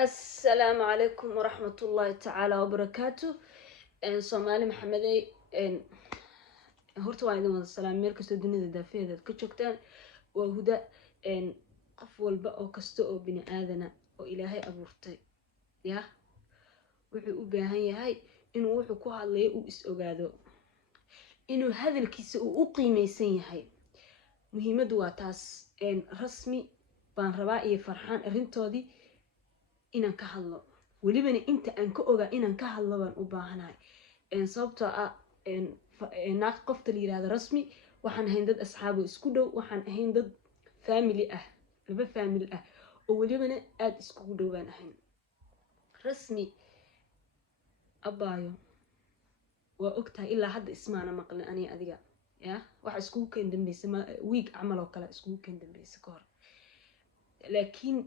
السلام عليكم ورحمة الله تعالى وبركاته. سومالي محمدي هورتا waa idin wada salaam meel kasta dunida daafeeda ka joogtaan waa huda qof walba oo kasta oo bini aadana oo ilaahay abuurtay wuxuu u baahan yahay inuu wuxuu ku hadlayo uu is ogaado inuu hadalkiisa uu u qiimeysan yahay muhiimadu waa taas rasmi baan rabaa iyo farxaan arintoodii inaan ka hadlo walibana inta aan ka ogaa inaan ka hadlo baan u baahanahay sababtoo ah naag qofta la yiraahdo rasmi waxaan ahayn dad asxaabo isku dhow waxaan ahayn dad family ah laba family ah oo walibana aad isku dhowaan ahayn rasmi abaayo waa ogtahay ilaa hadda ismaana maqlin ani adiga waxa isku keen dambeysay week amal oo kale isku keen dambeysay ka hor laakiin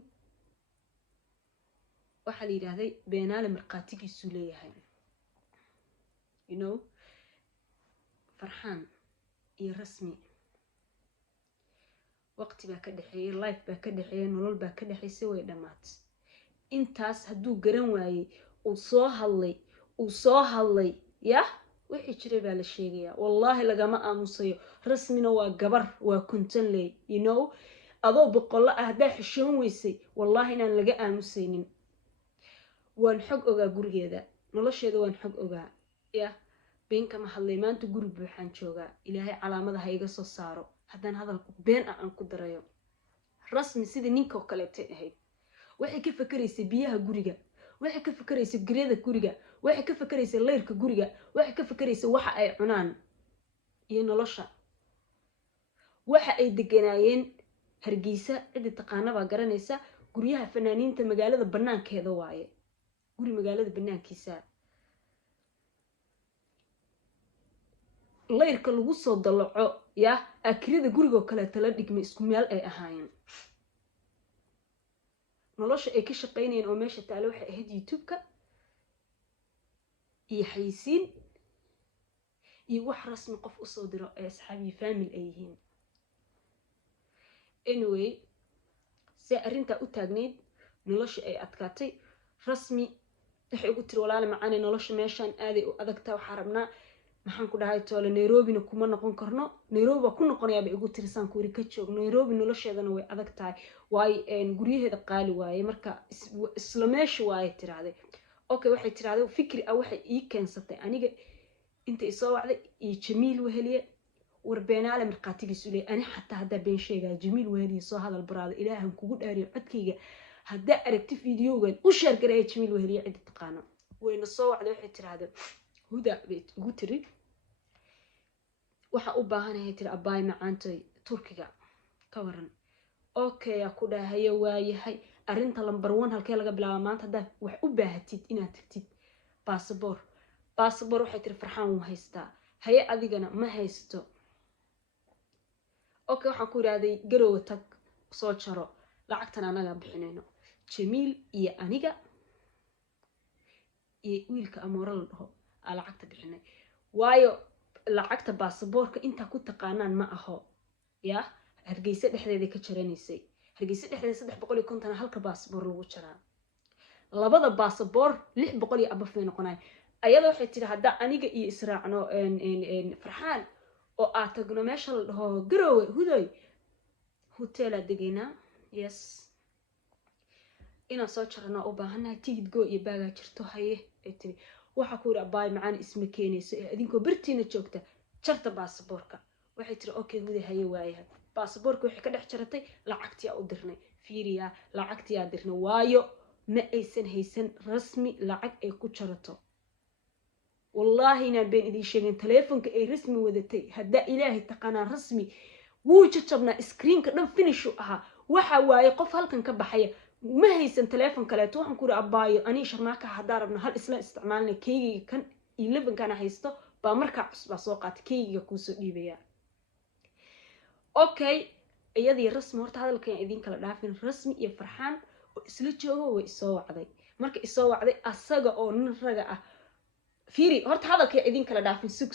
waxa la yiraahday beenaale marqaatigiisu leeyahay farxaan iyo rasmi waqti baa ka dhaxeeyay life baa ka dhaxeeyay nolol baa ka dhaxeysay way dhamaatay intaas haduu garan waayay uu soo hadlay wixii jiray baa la sheegayaa wallahi lagama aamusayo rasmina waa gabar waa kuntan leey adoo boqol ah hadaa xishoon weysay wallahi inaan laga aamusaynin waan xog ogaa gurigeeda nolosheeda waan xog ogaa beenka ma hadlay maanta guri buuxaan joogaa ilaahay calaamadaha iga soo saaro haddaan hadal been aan ku darayo rasmi sida ninka kale ahayd waxay ka fakaraysay biyaha guriga waxay ka fakaraysay guriyada guriga waxay ka fakaraysay leerka guriga waxay ka fakaraysay waxa ay cunaan iyo nolosha waxa ay deganaayeen Hargeysa cid taqaanaba garanaysa guriyaha fanaaniinta magaalada banaankeeda waaye guri magaalada banaankiisa leerka lagu soo dalaco akirida guriga kale tala dhigmay isku meel ay ahaayeen nolosha ay ka shaqeynayeen oo meesha taalo waxay ahayd YouTube-ka iyo xayisiin iyo wax rasmi qof u soo diro ee asxaabi family ay yihiin anyway si arinta u taagneed nolosha ay adkaatay rasmi waxay ugu tiri walaal macaan nolosha meeshan aaday u adagtaa waxa rabnaa maxaan ku dhahay toole Nairobi kuma noqon karno Nairobi ku noqonayaa bay ugu tirsan ku ka joog Nairobi nolosheedana way adag tahay way guriyaheeda qaali waaye marka isla meesha way tiraahday okay waxay tiraahday fikri ah waxay ii keensatay aniga inta isoo wacday iyo Jamiil weheliye warbeenaale marqaatigiisu leeyahay ani xataa hada been sheegaa Jamiil weheliye soo hadal baraada ilaahan kugu dhaariyo codkayga hada aragti fiidiyogan u share gareey Jamiil weheliye cid taqaano wayna soo wacday waxay tiraahday huda bit ugu tiri waxa u baahanahay tiri abaay macaantay Turkiga ka waran okay ku dhahayo waayahay arinta lambar 1 halkee laga bilaabo maanta hada wax u baahatid inaad tagtid passport waxay tiri farxaan uu haystaa haye adigana ma haysto okay waxaan ku yiraahday garow tag soo jaro lacagtan anaga bixinayno Jamiil iyo aniga iyo wiilka amoral dhaho lacagta bixinay waayo lacagta baasaboorka inta ku taqaanaan ma aho Hargeysa dhexdeeda ka jaranaysay Hargeysa dhexdeeda 350 halka baasaboor lagu jaraa labada baasaboor 600 iyo abafay noqonay ayada waxay tiri hada aniga iyo israacno farxaan oo aad tagno meesha la dhaho garow huday hotel adeegina yes ina soo jarno u baahanahay tigid go iyo baaga jirto haye ay tiri waxa ku raabay macaan isma keenayso adinkoo bartiina joogta jarta baasaboorka waxay tiri okay huday haye waayahay baasaboorka waxay ka dhex jaratay lacagtii u dirnay fiiriya lacagtii aad dirnay waayo ma aysan haysan rasmi lacag ay ku jarato wallahi ina been idin sheegin telefoonka ay rasmi wadatay hada ilaahi taqana rasmi wuu jajabna screen-ka dhan finish aha waxa waaye qof halkan ka baxaya ma haysan telefoon kale waxaan ku rabaayo ani sharmaaka hada rabna hal isla isticmaalna keygiga kan 11 kana haysto ba marka cusba soo qaat keygiga ku soo dhiibaya okay iyadii rasmi horta hadalkan idin kala dhaafin rasmi iyo farxaan oo isla joogo way soo wacday marka isoo wacday asaga oo nin raga ah fiiri horta hadalkan idin kala dhaafin sug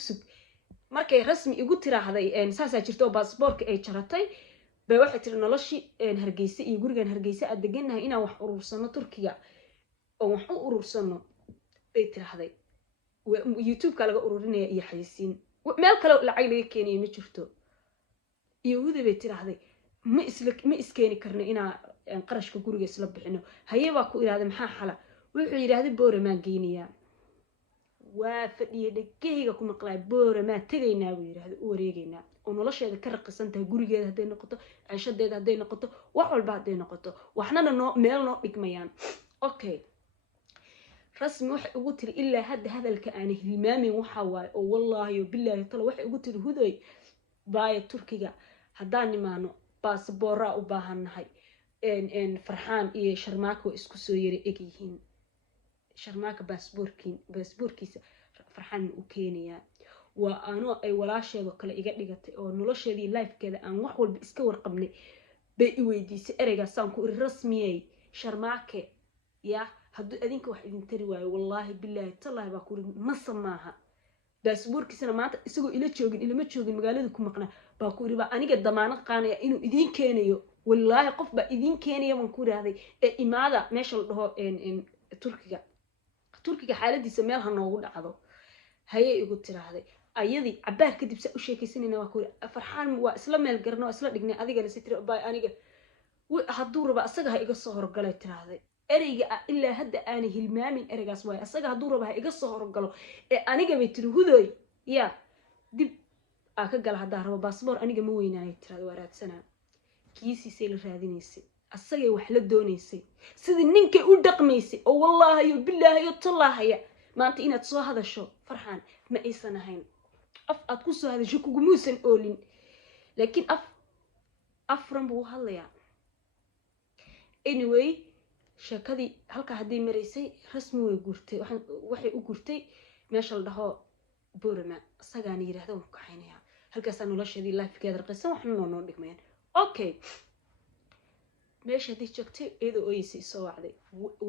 markay rasmi igu tiraahday saasa jirto baasaboorka ay jaratay bay waxay tiri noloshii Hargeysa iyo gurigan Hargeysa aad deganahay inaan wax urursano Turkiga oo wax u urursano bay tiraahday youtube-ka laga ururinaya iyo xayisiin meel kale lacag laga keenayo ma jirto yahuudi bay tiraahday ma iskeeni karno inaa qarashka guriga isla bixino haye baa ku iraahday maxaa xala wuxuu yidhaahday booramaan geynayaa waa fadhiya dhegahayga ku maqlaay booramaan tegaynaa buu yidhaahday u wareegaynaa oo nolosheeda ka raqisan tahay gurigeeda hadday noqoto ceeshadeeda hadday noqoto wax walba hadday noqoto waxnana meel noo dhigmayaan okay rasmi waxay ugu tiri ilaa hadda hadalka aan hilmaamin waxa waaye oo wallaahi billaahi tala waxay ugu tiri hudoy baaya turkiga haddaan nimaano baasabooraa u baahannahay farxaan iyo sharmaako isku soo yara eg yihiin sharmaaka baasboorkiisa farxaan u keenayaa waa anoo ay walaasheedoo kale iga dhigatay oo nolosheedii lifekeeda aan wax walba iska warqabnay bay i weydiisay ereygaasaan ku iri rasmiyey sharmaake yaa hadduu adinka wax idin tari waayo wallaahi billaahi tallaahi baa ku iri masa maaha baasboorkiisana maanta isagoo ilama joogin magaalada ku maqnaa baa ku iri baa aniga damaanad qaanaya inuu idiin keenayo wallaahi qof baa idiin keenaya baan ku iraahday ee imaada meesha la dhaho turkiga xaaladiisa meel ha noogu dhacdo hayay igu tiraahday ayadii cabaar kadib saa u sheekaysanayna waa ku iri farxaan waa isla meel garno waa isla dhignay adigana si tiri baay aniga hadduu raba asaga ha iga soo horgalay tiraahday ereyga ilaa hadda aanay hilmaamin ereygaas waaye asaga hadduu raba ha iga soo horgalo ee aniga bay tiri hudoy yaa dib aa ka gala haddaa rabo baasboor aniga ma weynaanay tiraahday waa raadsanaa kiisiisay la raadinaysay asagay wax la doonaysay sidii ninkay u dhaqmaysay oo wallaahi billaahi tallaahaya maanta inaad soo hadasho farxaan ma aysan ahayn af aad ku soo hadasho kugumuusan oolin laakiin afran buu hadlayaa anyway sheekadii halka hadday maraysay rasmi way guurtay waxay u guurtay meesha la dhaho boorama asagaana yidhaahda waan ku kaxaynayaa halkaasaa nolosheedii lifekeeda raqisan waxna noo dhigmayaan okay meesha haddii joogtay iyadoo ooyeysay soo wacday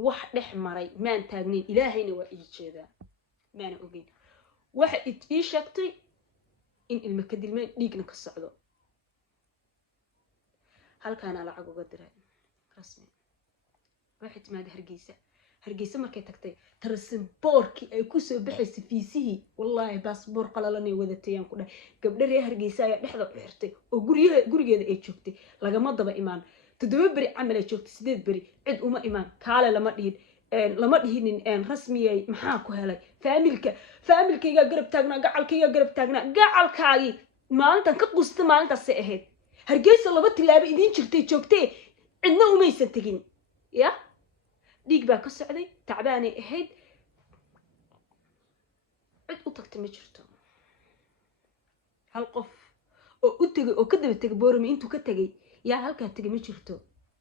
wax dhex maray maan taagnayn ilaahayna waa ii jeedaa maana ogeyn waxa ii sheegtay in ilma ka dilmeen dhiigna ka socdo halkaana lacag uga diray rasmi waxay timaada hargeysa markay tagtay tarasimboorkii ay kusoo baxaysay fiisihii wallaahi baasboor qalalanay wadatayaan ku dhahay gabdho reer hargeysa ayaa dhexda u xirtay oo gurigeeda ay joogtay lagama daba imaan 7 beri camal ay joogtay 8 beri cid uma imaan kaale lama dhihinin rasmiyay maxaa ku helay faamilkayga garab taagnaa gacalkaagii maalintan ka qusta maalintaasay ahayd hargeysa 2 tilaabo idiin jirtay joogtay cidna umaysan tegin ya dhiig baa ka socday tacbaanay ahayd cid u tagtay ma jirto hal qof oo u tagay oo ka daba tagay boorami intuu ka tagay yaa halkaa tagay ma jirto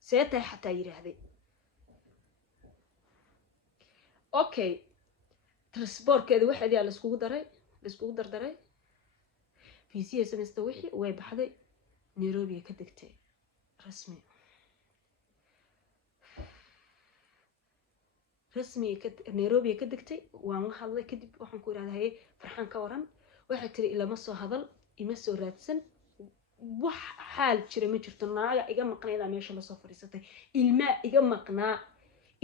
seetay xataa yiraahday okay transportkeeda waxaad yaa la iskugu dardaray fiisiya sameysta wixii way baxday Nairobi ka degtay rasmi Nairobi ka degtay waan la hadlay kadib waxaan ku iraahday farxaan ka waran waxa tiri ilama soo hadal ima soo raadsan wax xaal jira ma jirto naaga iga maqnayda meesha la soo fariisatay ilma iga maqnaa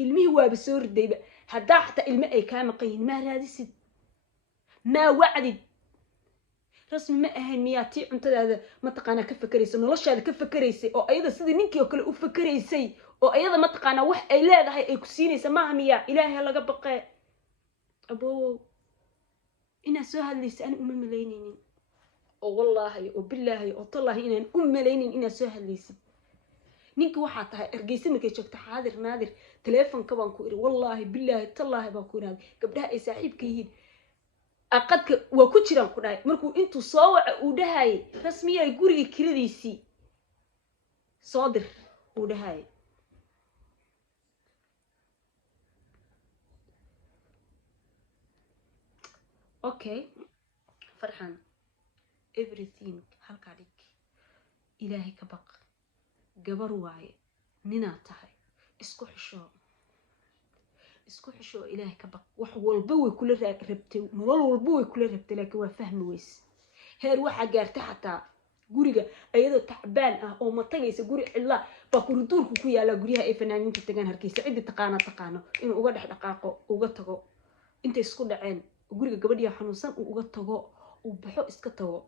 ilmihi waaba soo ridayba hadaa xataa ilma ay ka maqayn ma raadisid ma wacdid rasmi ma ahayn miyaati cuntadaada ma taqaana ka fakaraysa noloshaada ka fakaraysay oo ayada sidii ninkii oo kale u fakaraysay oo ayada ma taqaana wax ay leedahay ay ku siinaysa ma miya ilaahay laga baqay abo ina soo hadlaysa aan uma maleynaynin oo wallaahi oo billaahi oo tallaahi inaan u malaynin ina soo hadlaysid ninka waxa tahay ergeysa markay joogto xaadir naadir telefoonka baan ku iri wallaahi billaahi tallaahi baan ku iraad gabdhaha ay saaxiibka yihiin aqadka waa ku jiraan ku dhahay markuu intuu soo waca uu dhahay rasmiyay guriga kiradiisii soo dir uu dhahay okay farxan everything halka dhig ilaahay ka baq gabar waaye nina tahay isku xisho ilaahay ka baq wax walba way kula rabtay nolol walba way kula rabtay laakiin waa fahmi weys heer waxa gaartay xataa guriga ayadoo tacbaan ah oo ma tagaysa guri cidla baa kuriduurku ku yaala guryaha ay fanaaniinta tagaan Hargeysa cidi taqaano inuu uga dhex dhaqaaqo uga tago intay isku dhaceen guriga gabadhiya xanuunsan uu uga tago uu baxo iska tago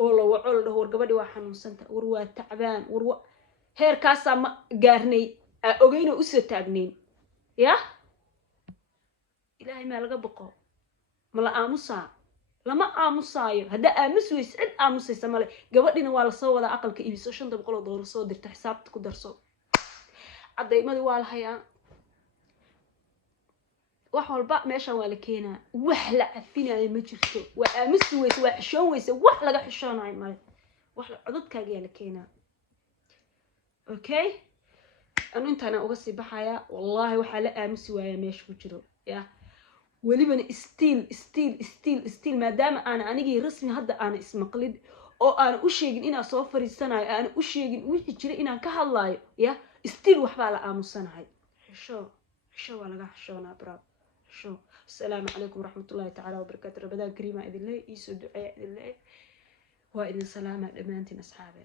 oo la waco la dhaho war gabadhi waa xanuunsanta war waa tacbaan war heerkaasa ma gaarnay ogeyno u soo taagnayn ya ilaahay ma laga baqo ma la aamusaa lama aamusaayo hadda aamus weys cid aamusaysa male gabadhina waa la soo wada aqalka iibiso $500 soo dirta xisaabta ku darso cadeymadii waa la hayaa wax walba meeshan waa la keenaa wax la cafinayo ma jirto waa aamus weys waa xishoon weys wax laga xishoonayo male wax codadkaaga la keenaa okay anu intaana uga sii baxaya wallahi waxa la aamusi waaya meesha ku jiro ya وليبن استيل ما دام أنا أنيجي رسمي هذا أنا اسم قلد أو أنا أشيء إن أصفر السنة أنا أشيء ويجري إن كهالله يا استيل وحبة على آم السنة هاي حشو ولا حشو أنا برا حشو السلام عليكم ورحمة الله تعالى وبركاته ربنا كريمة إذن الله يسود دعاء إذن الله وإذن سلامة أمانتنا أصحابي